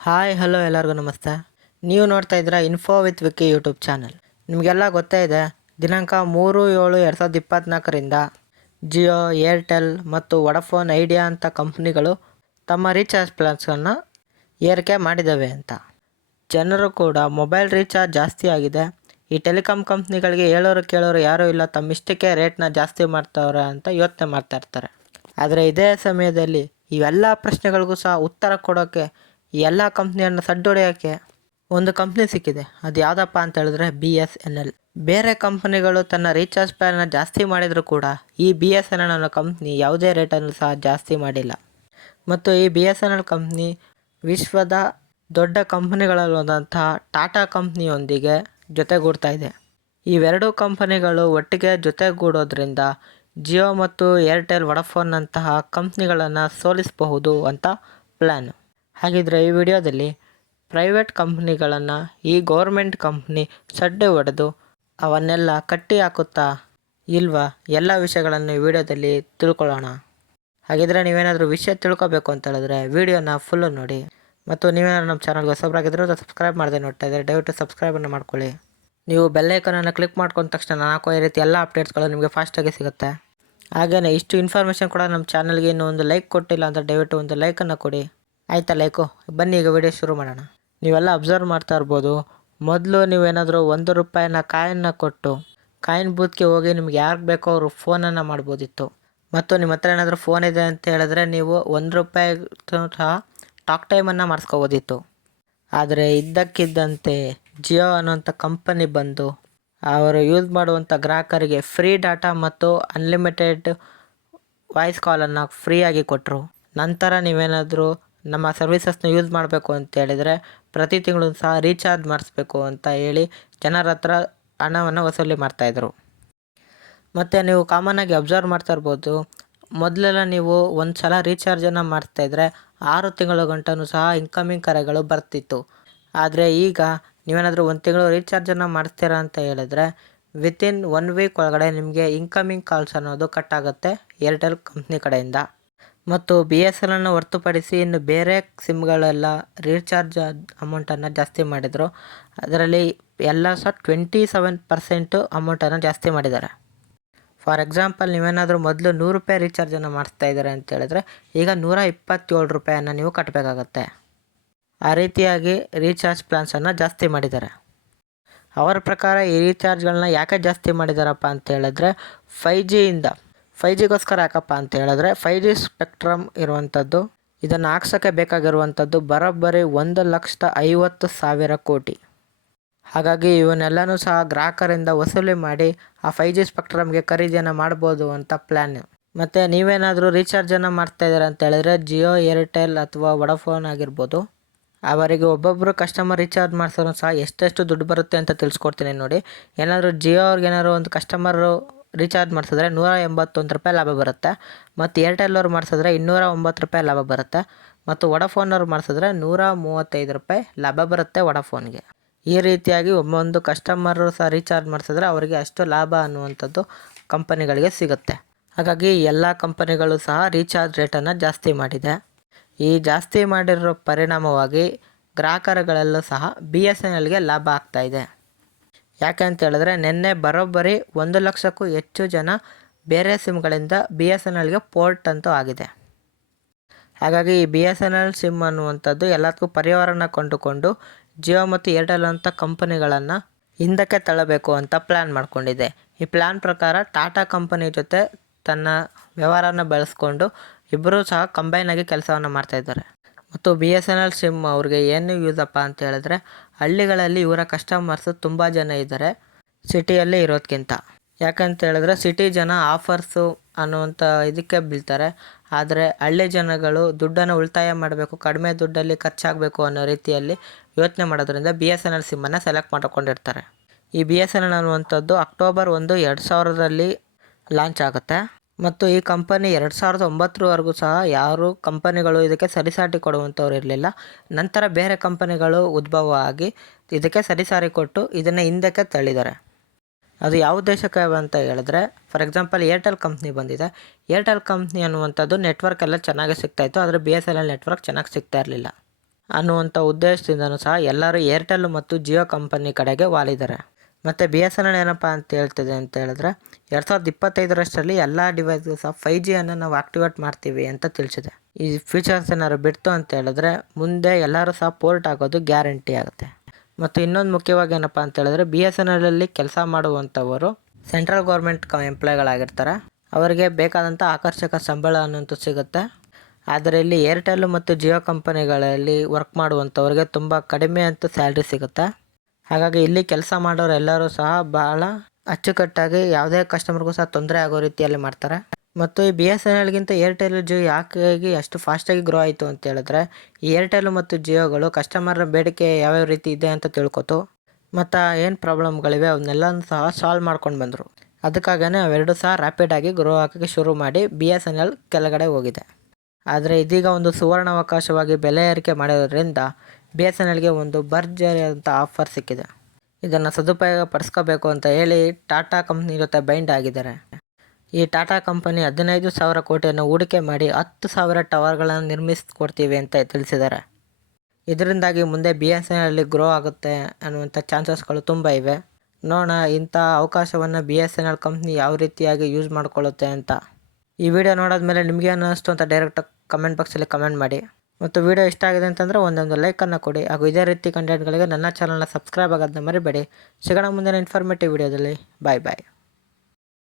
Hi hello ಎಲ್ಲರಿಗೂ ನಮಸ್ತೆ. ನೀವು ನೋಡ್ತಾ ಇದ್ದೀರಾ info with Vicky YouTube channel. ನಿಮಗೆಲ್ಲ ಗೊತ್ತೇ ಇದೆ, ದಿನಾಂಕ 3/7/2024ರಿಂದ ಜಿಯೋ, ಏರ್ಟೆಲ್ ಮತ್ತು ವೊಡಾಫೋನ್ ಐಡಿಯಾ ಅಂತ ಕಂಪ್ನಿಗಳು ತಮ್ಮ ರೀಚಾರ್ಜ್ ಪ್ಲಾನ್ಸ್ಗಳನ್ನು ಏರಿಕೆ ಮಾಡಿದ್ದಾವೆ ಅಂತ. ಜನರು ಕೂಡ ಮೊಬೈಲ್ ರೀಚಾರ್ಜ್ ಜಾಸ್ತಿ ಆಗಿದೆ, ಈ ಟೆಲಿಕಾಂ ಕಂಪ್ನಿಗಳಿಗೆ ಹೇಳೋರು ಕೇಳೋರು ಯಾರೂ ಇಲ್ಲ, ತಮ್ಮಿಷ್ಟಕ್ಕೆ ರೇಟ್ನ ಜಾಸ್ತಿ ಮಾಡ್ತಾವ್ರೆ ಅಂತ ಯೋಚನೆ ಮಾಡ್ತಾ ಇರ್ತಾರೆ. ಆದರೆ ಇದೇ ಸಮಯದಲ್ಲಿ ಇವೆಲ್ಲ ಪ್ರಶ್ನೆಗಳಿಗೂ ಸಹ ಉತ್ತರ ಕೊಡೋಕ್ಕೆ, ಈ ಎಲ್ಲ ಕಂಪ್ನಿಯನ್ನು ಸಡ್ಡೊಡೆಯೋಕ್ಕೆ ಒಂದು ಕಂಪ್ನಿ ಸಿಕ್ಕಿದೆ. ಅದು ಯಾವುದಪ್ಪ ಅಂತ ಹೇಳಿದ್ರೆ BSNL. ಬೇರೆ ಕಂಪ್ನಿಗಳು ತನ್ನ ರೀಚಾರ್ಜ್ ಪ್ಲಾನ್ನ ಜಾಸ್ತಿ ಮಾಡಿದರೂ ಕೂಡ ಈ BSNL ಅನ್ನೋ ಕಂಪ್ನಿ ಯಾವುದೇ ರೇಟನ್ನು ಸಹ ಜಾಸ್ತಿ ಮಾಡಿಲ್ಲ. ಮತ್ತು ಈ BSNL ಕಂಪ್ನಿ ವಿಶ್ವದ ದೊಡ್ಡ ಕಂಪ್ನಿಗಳಲ್ಲೊಂದಂತಹ ಟಾಟಾ ಕಂಪ್ನಿಯೊಂದಿಗೆ ಜೊತೆಗೂಡ್ತಾ ಇದೆ. ಇವೆರಡೂ ಕಂಪನಿಗಳು ಒಟ್ಟಿಗೆ ಜೊತೆಗೂಡೋದ್ರಿಂದ ಜಿಯೋ ಮತ್ತು ಏರ್ಟೆಲ್, ವೊಡಾಫೋನ್ನಂತಹ ಕಂಪ್ನಿಗಳನ್ನು ಸೋಲಿಸಬಹುದು ಅಂತ ಪ್ಲ್ಯಾನು. ಹಾಗಿದ್ರೆ ಈ ವಿಡಿಯೋದಲ್ಲಿ ಪ್ರೈವೇಟ್ ಕಂಪ್ನಿಗಳನ್ನು ಈ ಗೌರ್ಮೆಂಟ್ ಕಂಪ್ನಿ ಸಡ್ಡೆ ಹೊಡೆದು ಅವನ್ನೆಲ್ಲ ಕಟ್ಟಿ ಹಾಕುತ್ತಾ ಇಲ್ವಾ, ಎಲ್ಲ ವಿಷಯಗಳನ್ನು ಈ ವಿಡಿಯೋದಲ್ಲಿ ತಿಳ್ಕೊಳ್ಳೋಣ. ಹಾಗಿದ್ರೆ ನೀವೇನಾದರೂ ವಿಷಯ ತಿಳ್ಕೊಬೇಕು ಅಂತ ಹೇಳಿದ್ರೆ ವಿಡಿಯೋನ ಫುಲ್ಲು ನೋಡಿ. ಮತ್ತು ನೀವೇನಾದ್ರು ನಮ್ಮ ಚಾನಲ್ಗೆ ಹೊಸಬರಾಗಿದ್ದರೆ ಸಬ್ಸ್ಕ್ರೈಬ್ ಮಾಡದೆ ನೋಡ್ತಾ ಇದ್ದರೆ ದಯವಿಟ್ಟು ಸಬ್ಸ್ಕ್ರೈಬನ್ನು ಮಾಡ್ಕೊಳ್ಳಿ. ನೀವು ಬೆಲ್ಲೈಕನನ್ನು ಕ್ಲಿಕ್ ಮಾಡ್ಕೊಂಡ ತಕ್ಷಣ ನಾನು ಹಾಕೋ ಈ ರೀತಿ ಎಲ್ಲ ಅಪ್ಡೇಟ್ಸ್ಗಳು ನಿಮಗೆ ಫಾಸ್ಟಾಗಿ ಸಿಗುತ್ತೆ. ಹಾಗೆಯೇ ಇಷ್ಟು ಇನ್ಫಾರ್ಮೇಷನ್ ಕೂಡ ನಮ್ಮ ಚಾನಲ್ಗೆ ಇನ್ನೂ ಒಂದು ಲೈಕ್ ಕೊಟ್ಟಿಲ್ಲ ಅಂತ ದಯವಿಟ್ಟು ಒಂದು ಲೈಕನ್ನು ಕೊಡಿ. ಆಯಿತಾ ಲೈಕು? ಬನ್ನಿ ಈಗ ವಿಡಿಯೋ ಶುರು ಮಾಡೋಣ. ನೀವೆಲ್ಲ ಅಬ್ಸರ್ವ್ ಮಾಡ್ತಾ ಇರ್ಬೋದು, ಮೊದಲು ನೀವೇನಾದರೂ ₹1 ಕಾಯಿನ್ನ ಕೊಟ್ಟು ಕಾಯಿನ್ ಬೂತ್ಗೆ ಹೋಗಿ ನಿಮ್ಗೆ ಯಾರಿಗೆ ಬೇಕೋ ಅವರು ಫೋನನ್ನು ಮಾಡ್ಬೋದಿತ್ತು. ಮತ್ತು ನಿಮ್ಮ ಹತ್ರ ಏನಾದರೂ ಫೋನ್ ಇದೆ ಅಂತ ಹೇಳಿದ್ರೆ ನೀವು ₹1 ಸಹ ಟಾಕ್ ಟೈಮನ್ನು ಮಾಡಿಸ್ಕೋಬೋದಿತ್ತು. ಆದರೆ ಇದ್ದಕ್ಕಿದ್ದಂತೆ ಜಿಯೋ ಅನ್ನೋಂಥ ಕಂಪನಿ ಬಂದು ಅವರು ಯೂಸ್ ಮಾಡುವಂಥ ಗ್ರಾಹಕರಿಗೆ ಫ್ರೀ ಡಾಟಾ ಮತ್ತು ಅನ್ಲಿಮಿಟೆಡ್ ವಾಯ್ಸ್ ಕಾಲನ್ನು ಫ್ರೀಯಾಗಿ ಕೊಟ್ಟರು. ನಂತರ ನೀವೇನಾದರೂ ನಮ್ಮ ಸರ್ವಿಸಸ್ನ ಯೂಸ್ ಮಾಡಬೇಕು ಅಂತ ಹೇಳಿದರೆ ಪ್ರತಿ ತಿಂಗಳು ಸಹ ರೀಚಾರ್ಜ್ ಮಾಡಿಸ್ಬೇಕು ಅಂತ ಹೇಳಿ ಜನರ ಹತ್ರ ಹಣವನ್ನು ವಸೂಲಿ ಮಾಡ್ತಾಯಿದ್ರು. ಮತ್ತು ನೀವು ಕಾಮನ್ನಾಗಿ ಅಬ್ಸರ್ವ್ ಮಾಡ್ತಾ ಇರ್ಬೋದು, ಮೊದಲೆಲ್ಲ ನೀವು ಒಂದು ಸಲ ರೀಚಾರ್ಜನ್ನು ಮಾಡಿಸ್ತಾಯಿದ್ರೆ 6 ತಿಂಗಳ ಗಂಟನೂ ಸಹ ಇನ್ಕಮಿಂಗ್ ಕರೆಗಳು ಬರ್ತಿತ್ತು. ಆದರೆ ಈಗ ನೀವೇನಾದರೂ 1 ತಿಂಗಳು ರೀಚಾರ್ಜನ್ನು ಮಾಡಿಸ್ತೀರಾ ಅಂತ ಹೇಳಿದ್ರೆ ವಿತಿನ್ 1 ವೀಕ್ ಒಳಗಡೆ ನಿಮಗೆ ಇನ್ಕಮಿಂಗ್ ಕಾಲ್ಸ್ ಅನ್ನೋದು ಕಟ್ ಆಗುತ್ತೆ ಏರ್ಟೆಲ್ ಕಂಪ್ನಿ ಕಡೆಯಿಂದ. ಮತ್ತು BSNLನ ಹೊರತುಪಡಿಸಿ ಇನ್ನು ಬೇರೆ ಸಿಮ್ಗಳೆಲ್ಲ ರೀಚಾರ್ಜ್ ಅಮೌಂಟನ್ನು ಜಾಸ್ತಿ ಮಾಡಿದರು. ಅದರಲ್ಲಿ ಎಲ್ಲ ಸಹ 27% ಅಮೌಂಟನ್ನು ಜಾಸ್ತಿ ಮಾಡಿದ್ದಾರೆ. ಫಾರ್ ಎಕ್ಸಾಂಪಲ್, ನೀವೇನಾದರೂ ಮೊದಲು ₹100 ರೀಚಾರ್ಜನ್ನು ಮಾಡಿಸ್ತಾ ಇದ್ದಾರೆ ಅಂತ ಹೇಳಿದ್ರೆ ಈಗ ₹127 ನೀವು ಕಟ್ಟಬೇಕಾಗತ್ತೆ. ಆ ರೀತಿಯಾಗಿ ರೀಚಾರ್ಜ್ ಪ್ಲಾನ್ಸನ್ನು ಜಾಸ್ತಿ ಮಾಡಿದ್ದಾರೆ. ಅವರ ಪ್ರಕಾರ ಈ ರೀಚಾರ್ಜ್ಗಳನ್ನ ಯಾಕೆ ಜಾಸ್ತಿ ಮಾಡಿದಾರಪ್ಪ ಅಂತ ಹೇಳಿದ್ರೆ 5Gಗೋಸ್ಕರ ಯಾಕಪ್ಪ ಅಂತ ಹೇಳಿದ್ರೆ 5G ಸ್ಪೆಕ್ಟ್ರಮ್ ಇರುವಂಥದ್ದು, ಇದನ್ನು ಹಾಕ್ಸೋಕ್ಕೆ ಬೇಕಾಗಿರುವಂಥದ್ದು ಬರೋಬ್ಬರಿ 1,50,000 ಕೋಟಿ. ಹಾಗಾಗಿ ಇವನ್ನೆಲ್ಲನೂ ಸಹ ಗ್ರಾಹಕರಿಂದ ವಸೂಲಿ ಮಾಡಿ ಆ 5G ಸ್ಪೆಕ್ಟ್ರಮ್ಗೆ ಖರೀದಿಯನ್ನು ಮಾಡ್ಬೋದು ಅಂತ ಪ್ಲ್ಯಾನ್. ಮತ್ತು ನೀವೇನಾದರೂ ರೀಚಾರ್ಜನ್ನು ಮಾಡ್ತಾ ಇದ್ದೀರಾ ಅಂತ ಹೇಳಿದ್ರೆ ಜಿಯೋ, ಏರ್ಟೆಲ್ ಅಥವಾ ವೊಡಾಫೋನ್ ಆಗಿರ್ಬೋದು, ಅವರಿಗೆ ಒಬ್ಬೊಬ್ಬರು ಕಸ್ಟಮರ್ ರೀಚಾರ್ಜ್ ಮಾಡಿಸೋರು ಸಹ ಎಷ್ಟೆಷ್ಟು ದುಡ್ಡು ಬರುತ್ತೆ ಅಂತ ತಿಳಿಸ್ಕೊಡ್ತೀನಿ ನೋಡಿ. ಏನಾದರೂ ಜಿಯೋ ಅವ್ರಿಗೇನಾದ್ರು ಒಂದು ಕಸ್ಟಮರು ರೀಚಾರ್ಜ್ ಮಾಡಿಸಿದ್ರೆ ₹181 ಲಾಭ ಬರುತ್ತೆ. ಮತ್ತು ಏರ್ಟೆಲ್ ಅವ್ರು ಮಾಡಿಸಿದ್ರೆ ₹209 ಲಾಭ ಬರುತ್ತೆ. ಮತ್ತು ವೊಡಾಫೋನ್ ಅವ್ರು ಮಾಡಿಸಿದ್ರೆ ₹135 ಲಾಭ ಬರುತ್ತೆ ವೊಡಾಫೋನ್ಗೆ. ಈ ರೀತಿಯಾಗಿ ಒಬ್ಬೊಂದು ಕಸ್ಟಮರು ಸಹ ರೀಚಾರ್ಜ್ ಮಾಡಿಸಿದ್ರೆ ಅವರಿಗೆ ಅಷ್ಟು ಲಾಭ ಅನ್ನುವಂಥದ್ದು ಕಂಪನಿಗಳಿಗೆ ಸಿಗುತ್ತೆ. ಹಾಗಾಗಿ ಎಲ್ಲ ಕಂಪನಿಗಳು ಸಹ ರೀಚಾರ್ಜ್ ರೇಟನ್ನು ಜಾಸ್ತಿ ಮಾಡಿದೆ. ಈ ಜಾಸ್ತಿ ಮಾಡಿರೋ ಪರಿಣಾಮವಾಗಿ ಗ್ರಾಹಕರುಗಳೆಲ್ಲೂ ಸಹ BSNLಗೆ ಲಾಭ ಆಗ್ತಾಯಿದೆ. ಯಾಕೆ ಅಂತ ಹೇಳಿದ್ರೆ ನಿನ್ನೆ ಬರೋಬ್ಬರಿ 1 ಲಕ್ಷಕ್ಕೂ ಹೆಚ್ಚು ಜನ ಬೇರೆ ಸಿಮ್ಗಳಿಂದ BSNLಗೆ ಪೋರ್ಟ್ ಅಂತೂ ಆಗಿದೆ. ಹಾಗಾಗಿ ಈ BSNL ಸಿಮ್ ಅನ್ನುವಂಥದ್ದು ಎಲ್ಲದಕ್ಕೂ ಪರಿಹಾರನ ಕಂಡುಕೊಂಡು ಜಿಯೋ ಮತ್ತು ಏರ್ಟೆಲ್ ಅಂತ ಕಂಪನಿಗಳನ್ನು ಹಿಂದಕ್ಕೆ ತಳ್ಳಬೇಕು ಅಂತ ಪ್ಲ್ಯಾನ್ ಮಾಡ್ಕೊಂಡಿದೆ. ಈ ಪ್ಲ್ಯಾನ್ ಪ್ರಕಾರ ಟಾಟಾ ಕಂಪನಿ ಜೊತೆ ತನ್ನ ವ್ಯವಹಾರನ ಬೆಳೆಸ್ಕೊಂಡು ಇಬ್ಬರೂ ಸಹ ಕಂಬೈನಾಗಿ ಕೆಲಸವನ್ನು ಮಾಡ್ತಾಯಿದ್ದಾರೆ. ಮತ್ತು BSNL ಸಿಮ್ ಅವ್ರಿಗೆ ಏನು ಯೂಸಪ್ಪ ಅಂತ ಹೇಳಿದ್ರೆ ಹಳ್ಳಿಗಳಲ್ಲಿ ಇವರ ಕಸ್ಟಮರ್ಸು ತುಂಬ ಜನ ಇದ್ದಾರೆ ಸಿಟಿಯಲ್ಲಿ ಇರೋದಕ್ಕಿಂತ. ಯಾಕಂತ ಹೇಳಿದ್ರೆ ಸಿಟಿ ಜನ ಆಫರ್ಸು ಅನ್ನುವಂಥ ಇದಕ್ಕೆ ಬೀಳ್ತಾರೆ. ಆದರೆ ಹಳ್ಳಿ ಜನಗಳು ದುಡ್ಡನ್ನು ಉಳಿತಾಯ ಮಾಡಬೇಕು, ಕಡಿಮೆ ದುಡ್ಡಲ್ಲಿ ಖರ್ಚಾಗಬೇಕು ಅನ್ನೋ ರೀತಿಯಲ್ಲಿ ಯೋಚನೆ ಮಾಡೋದ್ರಿಂದ BSNL ಸಿಮ್ಮನ್ನು ಸೆಲೆಕ್ಟ್ ಮಾಡ್ಕೊಂಡಿರ್ತಾರೆ. ಈ BSNL ಅನ್ನುವಂಥದ್ದು ಅಕ್ಟೋಬರ್ 1, 2000ರಲ್ಲಿ ಲಾಂಚ್ ಆಗುತ್ತೆ. ಮತ್ತು ಈ ಕಂಪನಿ 2009ರವರೆಗೂ ಸಹ ಯಾರು ಕಂಪನಿಗಳು ಇದಕ್ಕೆ ಸರಿಸಾಟಿ ಕೊಡುವಂಥವ್ರು ಇರಲಿಲ್ಲ. ನಂತರ ಬೇರೆ ಕಂಪನಿಗಳು ಉದ್ಭವ ಆಗಿ ಇದಕ್ಕೆ ಸರಿಸಾರಿ ಕೊಟ್ಟು ಇದನ್ನು ಹಿಂದಕ್ಕೆ ತಳ್ಳಿದ್ದಾರೆ. ಅದು ಯಾವ ಉದ್ದೇಶಕ್ಕೆ ಅಂತ ಹೇಳಿದ್ರೆ, ಫಾರ್ ಎಕ್ಸಾಂಪಲ್ ಏರ್ಟೆಲ್ ಕಂಪ್ನಿ ಬಂದಿದೆ. ಏರ್ಟೆಲ್ ಕಂಪ್ನಿ ಅನ್ನುವಂಥದ್ದು ನೆಟ್ವರ್ಕ್ ಎಲ್ಲ ಚೆನ್ನಾಗಿ ಸಿಗ್ತಾಯಿತ್ತು, ಆದರೆ BSNL ನೆಟ್ವರ್ಕ್ ಚೆನ್ನಾಗಿ ಸಿಗ್ತಾ ಇರಲಿಲ್ಲ. ಅನ್ನುವಂಥ ಉದ್ದೇಶದಿಂದನೂ ಸಹ ಎಲ್ಲರೂ ಏರ್ಟೆಲ್ ಮತ್ತು ಜಿಯೋ ಕಂಪನಿ ಕಡೆಗೆ ವಾಲಿದ್ದಾರೆ. ಮತ್ತು BSNL ಏನಪ್ಪ ಅಂತ ಹೇಳ್ತಿದೆ ಅಂತ ಹೇಳಿದ್ರೆ 2025 ಎಲ್ಲ ಡಿವೈಸ್ಗೂ ಸಹ 5G ನಾವು ಆಕ್ಟಿವೇಟ್ ಮಾಡ್ತೀವಿ ಅಂತ ತಿಳಿಸಿದೆ. ಈ ಫೀಚರ್ಸ್ ಏನಾದ್ರು ಬಿಡ್ತು ಅಂತ ಹೇಳಿದ್ರೆ ಮುಂದೆ ಎಲ್ಲರೂ ಸಹ ಪೋರ್ಟ್ ಆಗೋದು ಗ್ಯಾರಂಟಿ ಆಗುತ್ತೆ. ಮತ್ತು ಇನ್ನೊಂದು ಮುಖ್ಯವಾಗಿ ಏನಪ್ಪ ಅಂತ ಹೇಳಿದ್ರೆ BSNL ಕೆಲಸ ಮಾಡುವಂಥವರು ಸೆಂಟ್ರಲ್ ಗೌರ್ಮೆಂಟ್ ಎಂಪ್ಲಾಯ್ಗಳಾಗಿರ್ತಾರೆ. ಅವರಿಗೆ ಬೇಕಾದಂಥ ಆಕರ್ಷಕ ಸಂಬಳ ಅನ್ನೋಂಥ ಸಿಗುತ್ತೆ. ಆದರೆ ಇಲ್ಲಿ ಏರ್ಟೆಲ್ ಮತ್ತು ಜಿಯೋ ಕಂಪನಿಗಳಲ್ಲಿ ವರ್ಕ್ ಮಾಡುವಂಥವ್ರಿಗೆ ತುಂಬ ಕಡಿಮೆ ಅಂತ ಸ್ಯಾಲ್ರಿ ಸಿಗುತ್ತೆ. ಹಾಗಾಗಿ ಇಲ್ಲಿ ಕೆಲಸ ಮಾಡೋರೆಲ್ಲರೂ ಸಹ ಭಾಳ ಅಚ್ಚುಕಟ್ಟಾಗಿ ಯಾವುದೇ ಕಸ್ಟಮರ್ಗೂ ಸಹ ತೊಂದರೆ ಆಗೋ ರೀತಿಯಲ್ಲಿ ಮಾಡ್ತಾರೆ. ಮತ್ತು ಈ BSNLಗಿಂತ ಏರ್ಟೆಲ್ ಜಿಯೋ ಯಾಕಾಗಿ ಅಷ್ಟು ಫಾಸ್ಟಾಗಿ ಗ್ರೋ ಆಯಿತು ಅಂತ ಹೇಳಿದ್ರೆ ಈ ಏರ್ಟೆಲ್ ಮತ್ತು ಜಿಯೋಗಳು ಕಸ್ಟಮರ್ ಬೇಡಿಕೆ ಯಾವ್ಯಾವ ರೀತಿ ಇದೆ ಅಂತ ತಿಳ್ಕೊತು ಮತ್ತು ಏನು ಪ್ರಾಬ್ಲಮ್ಗಳಿವೆ ಅವನ್ನೆಲ್ಲನೂ ಸಹ ಸಾಲ್ವ್ ಮಾಡ್ಕೊಂಡು ಬಂದರು. ಅದಕ್ಕಾಗೇ ಅವೆರಡು ಸಹ ರ್ಯಾಪಿಡಾಗಿ ಗ್ರೋ ಆಗೋಕ್ಕೆ ಶುರು ಮಾಡಿ BSNL ಕೆಳಗಡೆ ಹೋಗಿದೆ. ಆದರೆ ಇದೀಗ ಒಂದು ಸುವರ್ಣಾವಕಾಶವಾಗಿ ಬೆಲೆ ಏರಿಕೆ ಮಾಡಿರೋದ್ರಿಂದ BSNLಗೆ ಒಂದು ಭರ್ಜರಿಯಾದಂಥ ಆಫರ್ ಸಿಕ್ಕಿದೆ. ಇದನ್ನು ಸದುಪಯೋಗ ಪಡಿಸ್ಕೋಬೇಕು ಅಂತ ಹೇಳಿ ಟಾಟಾ ಕಂಪ್ನಿ ಜೊತೆ ಬೈಂಡ್ ಆಗಿದ್ದಾರೆ. ಈ ಟಾಟಾ ಕಂಪನಿ 15,000 ಕೋಟಿಯನ್ನು ಹೂಡಿಕೆ ಮಾಡಿ 10,000 ಟವರ್ಗಳನ್ನು ನಿರ್ಮಿಸಿಕೊಡ್ತೀವಿ ಅಂತ ತಿಳಿಸಿದ್ದಾರೆ. ಇದರಿಂದಾಗಿ ಮುಂದೆ BSNL ಗ್ರೋ ಆಗುತ್ತೆ ಅನ್ನುವಂಥ ಚಾನ್ಸಸ್ಗಳು ತುಂಬ ಇವೆ. ನೋಡೋಣ ಇಂಥ ಅವಕಾಶವನ್ನು BSNL ಕಂಪ್ನಿ ಯಾವ ರೀತಿಯಾಗಿ ಯೂಸ್ ಮಾಡ್ಕೊಳ್ಳುತ್ತೆ ಅಂತ. ಈ ವಿಡಿಯೋ ನೋಡಾದ್ಮೇಲೆ ನಿಮಗೆ ಅನ್ನಿಸ್ತು ಅಂತ ಡೈರೆಕ್ಟಾಗಿ ಕಮೆಂಟ್ ಬಾಕ್ಸಲ್ಲಿ ಕಮೆಂಟ್ ಮಾಡಿ. ಮತ್ತು ವಿಡಿಯೋ ಇಷ್ಟ ಆಗಿದೆ ಅಂತಂದರೆ ಒಂದೊಂದು ಲೈಕನ್ನು ಕೊಡಿ. ಹಾಗೂ ಇದೇ ರೀತಿ ಕಂಟೆಂಟ್ಗಳಿಗೆ ನನ್ನ ಚಾನಲ್ನ ಸಬ್ಸ್ಕ್ರೈಬ್ ಆಗೋದನ್ನ ಮರಿಬೇಡಿ. ಸಿಗೋಣ ಮುಂದಿನ ಇನ್ಫಾರ್ಮೇಟಿವ್ ವಿಡಿಯೋದಲ್ಲಿ. ಬಾಯ್.